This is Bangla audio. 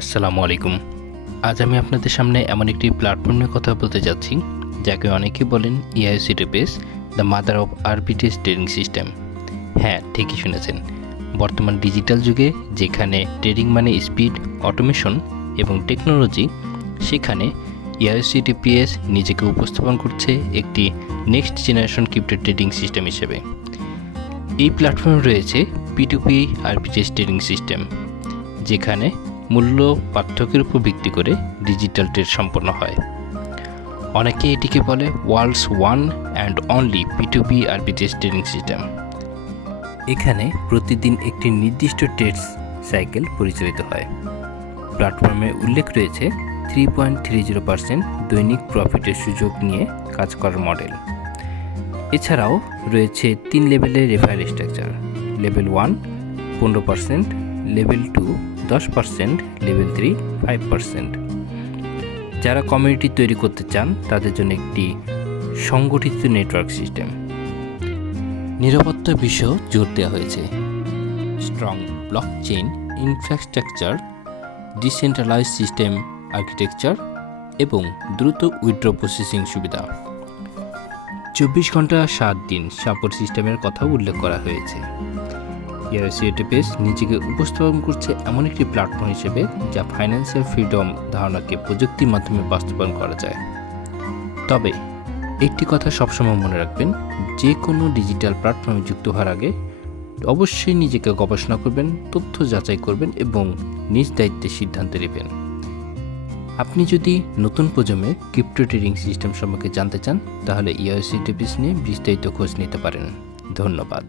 আসসালামু আলাইকুম। আজ আমি আপনাদের সামনে এমন একটি প্ল্যাটফর্ম নিয়ে কথা বলতে যাচ্ছি যাকে অনেকে বলেন EIOCTPS, the mother of RBTS trading system. হ্যাঁ, ঠিকই শুনেছেন। বর্তমান ডিজিটাল যুগে যেখানে ট্রেডিং মানে স্পিড, অটোমেশন এবং টেকনোলজি, সেখানে EIOCTPS নিজেকে উপস্থাপন করছে একটি next generation crypto trading system হিসেবে। এই প্ল্যাটফর্মে রয়েছে P2P আরবিটিএস ট্রেডিং সিস্টেম, যেখানে মূল্য পার্থক্যের উপর ভিত্তি করে ডিজিটাল ট্রেড সম্পন্ন হয়। অনেকে এটিকে বলে world's one and only P2P RBTS trading system. এখানে প্রতিদিন একটি নির্দিষ্ট ট্রেড সাইকেল পরিচালিত হয়। প্ল্যাটফর্মে উল্লেখ রয়েছে 3.30% দৈনিক প্রফিটের সুযোগ নিয়ে কাজ করার মডেল। এছাড়াও রয়েছে 3 লেভেলের referral structure: level 1 15%, level 2 10%, level 3 5%। যারা কমিউনিটি তৈরি করতে চান তাদের জন্য একটি সংগঠিত নেটওয়ার্ক সিস্টেম। নিরাপত্তার বিষয়েও জোর দেওয়া হয়েছে। Strong blockchain infrastructure, decentralised system architecture এবং দ্রুত উইথড্র প্রসেসিং সুবিধা। 24 ঘন্টা 7 দিন সাপোর্ট সিস্টেমের কথাও উল্লেখ করা হয়েছে। EIOCTPS নিজেকে উপস্থাপন করছে এমন একটি প্ল্যাটফর্ম হিসেবে যা ফাইন্যান্সিয়াল ফ্রিডম ধারণাকে প্রযুক্তির মাধ্যমে বাস্তবায়ন করা যায়। তবে একটি কথা সবসময় মনে রাখবেন, যে কোনো ডিজিটাল প্ল্যাটফর্মে যুক্ত হওয়ার আগে অবশ্যই নিজেকে গবেষণা করবেন, তথ্য যাচাই করবেন এবং নিজ দায়িত্বে সিদ্ধান্ত নেবেন। আপনি যদি নতুন প্রজন্মের ক্রিপ্টো ট্রেডিং সিস্টেম সম্পর্কে জানতে চান, তাহলে EIOCTPS নিয়ে বিস্তারিত খোঁজ নিতে পারেন। ধন্যবাদ।